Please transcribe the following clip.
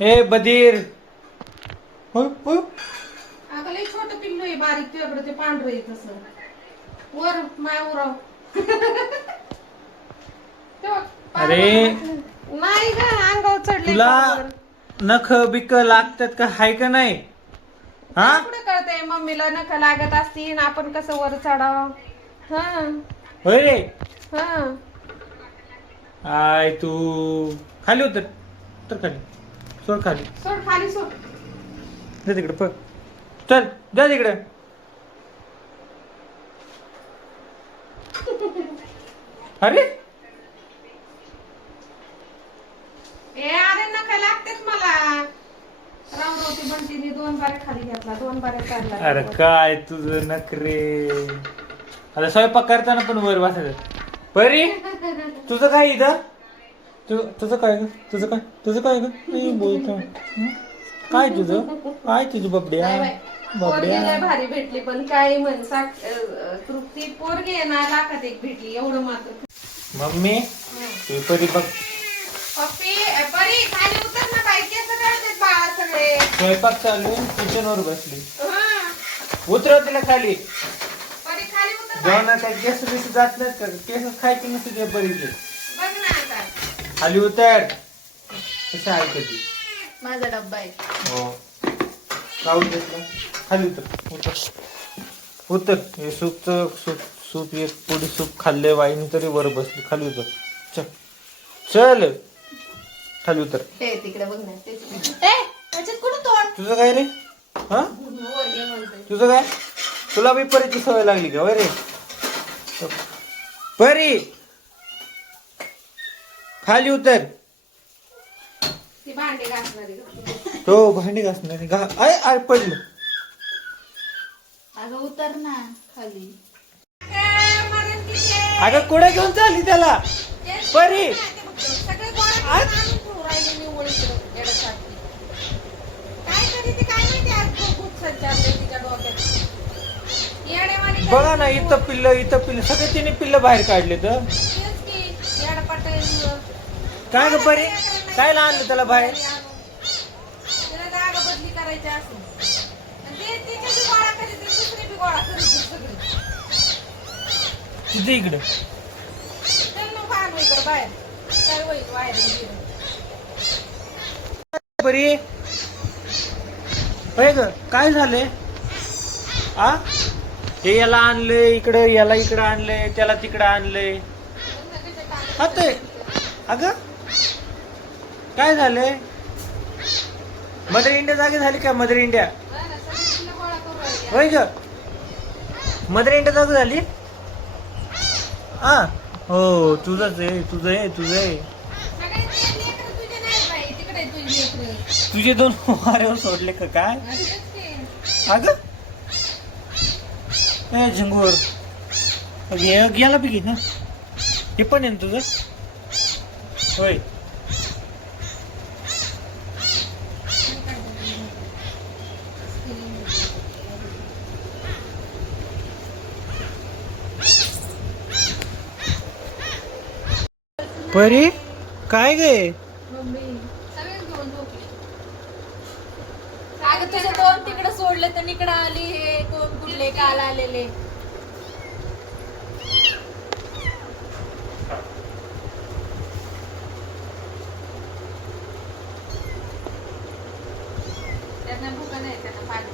ए बधीर. अगं लय छोट पिल्लू आहे बारीक तुझ्याकडे ते पांढरं आहे तसं. वर माय उराव. अरे. नाही ग अंगावर चढले तुला नख बिक लागतात का हाय का नाही? हा? कुठे कळतंय मम्मीला नख लागत असतील आपण कसं वर चढाव? हा. होय रे. हा. आय तू. खाली उतर. तर खाली. सोड खाली. सोड खाली सोड. जा तिकडे पळ. चल जा तिकडे. अरे! ए अरे नका लागतेच मला. रामरावती बंटीने दोन बारे खाली घातला दोन बारे काढला अरे काय तुझं नखरे. आता स्वयंपाक करताना पण वर बसायचं. परी तुझं काय इथं? तु तुझं काय ग? तुझं काय? तुझं काय ग? नाही बोलतो? काय तुझं? काय तुझं बबड्या? नाही बाई, पोरगी लय बबड्या भारी भेटली पण काही म्हण साक- अं, तृप्ती पोरगी आहे ना लाखात एक भेटली एवढं मात्र. मम्मी तू परी बघ. पप्पी अं, परी खाली उतर ना बाई केस गळतात बाळा सगळे. स्वयंपाक चालू किचन वर बसली. हा. उतरव तिला खाली. परी खाली उतर बाई. जेवणा काय केस बिस जात नाहीत का? केस खायचे नसते ते खाली उतर. कशा ऐकायची माझा डब्बा आहे. हो. राहू देत खाली उतर. उतर. उतर. हे सूपचं सूप सूप एक पोडी सूप खाल्ले वाईन तरी वर बसली. खाली उतर. चल. चल. खाली उतर. ते तिकडे बघ ना. ते तिकडे. ए, त्याच्यात कुठं तोंड? तुझं काय रे? हा? वर घे म्हणतोय. तुझं काय? तुला बी परीची सवय लागली का? वय रे? परी. खाली उतर. ती भांडे घासणारी गं. तो भांडी घासणार. घा. आय आय पडलं. अगं उतर ना खाली. अगं कुठे घेऊन चालली त्याला? परी. बघा ना इथं पिल्ल इथं पिल्ल. सगळे तिने पिल्ल बाहेर काढले तर. काय ग परी? काय आणलं त्याला बाहेर. तिथे इकडं. परी? ग काय झाले आ? हे याला आणलंय इकडं याला इकडं आणलंय त्याला तिकडं आणलंय. हा ते. अग काय झालंय? मदर इंडिया जागी झाली का मदर इंडिया होय ग. मदर इंडिया जागी झाली? हा. हो तुझंच आहे तुझं आहे तुझं आहे. तुझे दोन वाऱ्यावर सोडले का काय? अग. ए झिंगूर. गेला पिकी ना हे पण आहे ना तुझं? होय. परी काय गे. अगं तुझे दोन तिकडे सोडले तर इकडे आली हे कोण कुठले काल आलेले? त्यांना भूक नाही त्यांना पाणी